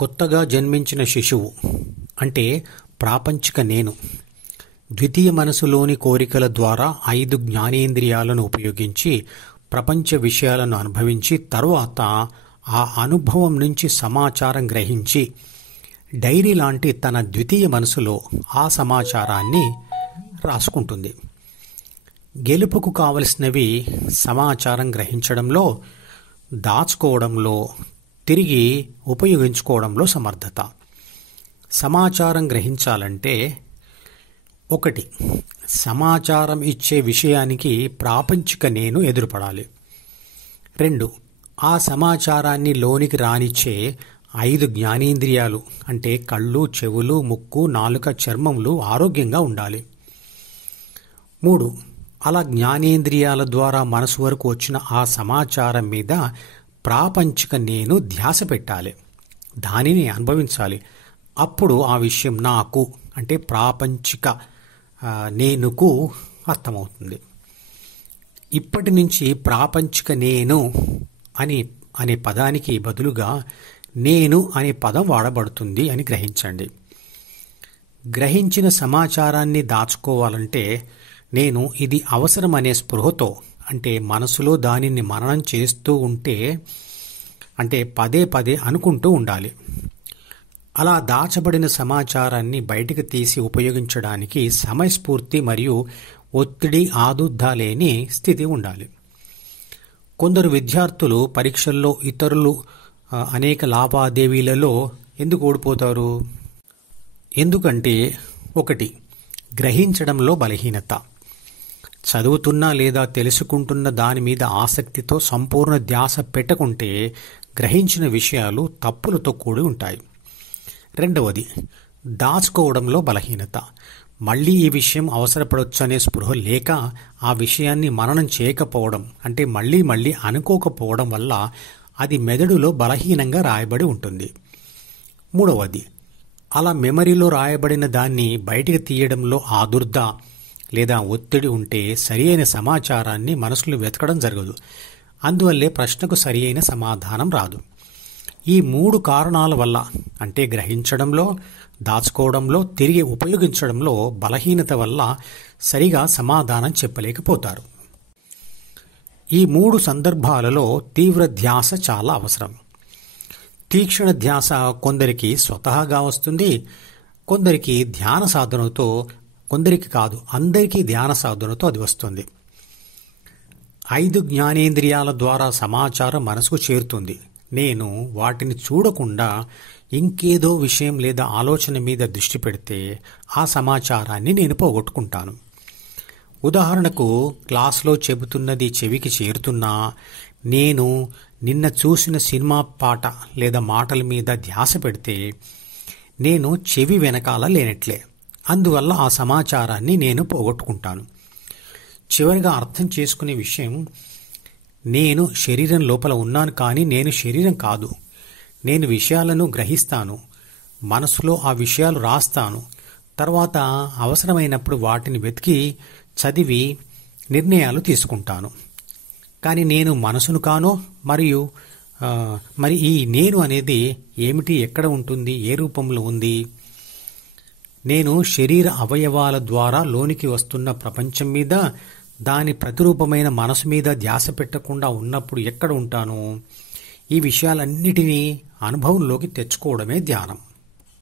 కొత్తగా జన్మించిన శిశువు అంటే ప్రాపంచిక నేను ద్వితీయ మనసులోని కోరికల ద్వారా 5 జ్ఞానేంద్రియాలను ఉపయోగించి ప్రపంచ విషయాలను అనుభవించి తరువాత ఆ అనుభవం నుంచి సమాచారం గ్రహించి డైరీ లాంటి తన ద్వితీయ మనసులో ఆ సమాచారాన్ని రాసుకుంటుంది. గెలుపుకు కావలసినవి సమాచారం గ్రహించడంలో, దాచుకోవడంలో, తిరిగి ఉపయోగించుకోవడంలో సమర్థత. సమాచారం గ్రహించాలంటే 1. సమాచారం ఇచ్చే విషయానికి ప్రాపంచిక నేను ఎదురుపడాలి. 2. ఆ సమాచారాన్ని లోనికి రానిచ్చే 5 జ్ఞానేంద్రియాలు అంటే కళ్ళు, చెవులు, ముక్కు, నాలుక, చర్మములు ఆరోగ్యంగా ఉండాలి. 3. అలా జ్ఞానేంద్రియాల ద్వారా మనసు వరకు వచ్చిన ఆ సమాచారం మీద ప్రాపంచిక నేను ధ్యాస పెట్టాలి, దానిని అనుభవించాలి. అప్పుడు ఆ విషయం నాకు అంటే ప్రాపంచిక నేనుకు అర్థమవుతుంది. ఇప్పటి నుంచి ప్రాపంచిక నేను అనే పదానికి బదులుగా నేను అనే పదం వాడబడుతుంది అని గ్రహించండి. గ్రహించిన సమాచారాన్ని దాచుకోవాలంటే నేను ఇది అవసరమనే స్పృహతో అంటే మనసులో దానిని మననం చేస్తూ ఉంటే అంటే పదే పదే అనుకుంటూ ఉండాలి. అలా దాచబడిన సమాచారాన్ని బయటికి తీసి ఉపయోగించడానికి సమయస్ఫూర్తి మరియు ఒత్తిడి ఆదుర్దా లేని స్థితి ఉండాలి. కొందరు విద్యార్థులు పరీక్షల్లో ఇతరులు అనేక లావాదేవీలలో ఎందుకు ఓడిపోతారు? ఎందుకంటే 1. గ్రహించడంలో బలహీనత. చదువుతున్నా లేదా తెలుసుకుంటున్న దాని మీద ఆసక్తితో సంపూర్ణ ధ్యాస పెట్టకుంటే గ్రహించిన విషయాలు తప్పులతో కూడి ఉంటాయి. 2. దాచుకోవడంలో బలహీనత. మళ్ళీ ఈ విషయం అవసరపడొచ్చనే స్పృహ లేక ఆ విషయాన్ని మననం చేయకపోవడం అంటే మళ్ళీ మళ్ళీ అనుకోకపోవడం వల్ల అది మెదడులో బలహీనంగా రాయబడి ఉంటుంది. 3. అలా మెమరీలో రాయబడిన దాన్ని బయటికి తీయడంలో ఆదుర్దా లేదా ఒత్తిడి ఉంటే సరి అయిన సమాచారాన్ని మనసులో వెతకడం జరగదు. అందువల్లే ప్రశ్నకు సరి అయిన సమాధానం రాదు. ఈ 3 కారణాల వల్ల అంటే గ్రహించడంలో, దాచుకోవడంలో, తిరిగి ఉపయోగించడంలో బలహీనత వల్ల సరిగా సమాధానం చెప్పలేకపోతారు. ఈ 3 సందర్భాలలో తీవ్ర ధ్యాస చాలా అవసరం. తీక్షణ ధ్యాస కొందరికి స్వతహాగా వస్తుంది, కొందరికి ధ్యాన సాధనతో, కొందరికి కాదు అందరికీ ధ్యాన సాధనతో అది వస్తుంది. 5 జ్ఞానేంద్రియాల ద్వారా సమాచారం మనసుకు చేరుతుంది. నేను వాటిని చూడకుండా ఇంకేదో విషయం లేదా ఆలోచన మీద దృష్టి పెడితే ఆ సమాచారాన్ని నేను పోగొట్టుకుంటాను. ఉదాహరణకు క్లాస్లో చెబుతున్నది చెవికి చేరుతున్నా నేను నిన్న చూసిన సినిమా పాట లేదా మాటల మీద ధ్యాస పెడితే నేను చెవి వెనకాల లేనట్లే. అందువల్ల ఆ సమాచారాన్ని నేను పోగొట్టుకుంటాను. చివరిగా అర్థం చేసుకునే విషయం, నేను శరీరం లోపల ఉన్నాను కానీ నేను శరీరం కాదు. నేను విషయాలను గ్రహిస్తాను, మనసులో ఆ విషయాలు రాస్తాను, తర్వాత అవసరమైనప్పుడు వాటిని వెతికి చదివి నిర్ణయాలు తీసుకుంటాను. కానీ నేను మనసును కాను. మరి ఈ నేను అనేది ఏమిటి, ఎక్కడ ఉంటుంది, ఏ రూపంలో ఉంది? నేను శరీర అవయవాల ద్వారా లోనికి వస్తున్న ప్రపంచం మీద, దాని ప్రతిరూపమైన మనసు మీద ధ్యాస పెట్టకుండా ఉన్నప్పుడు ఎక్కడ ఉంటాను? ఈ విషయాలన్నిటినీ అనుభవంలోకి తెచ్చుకోవడమే ధ్యానం.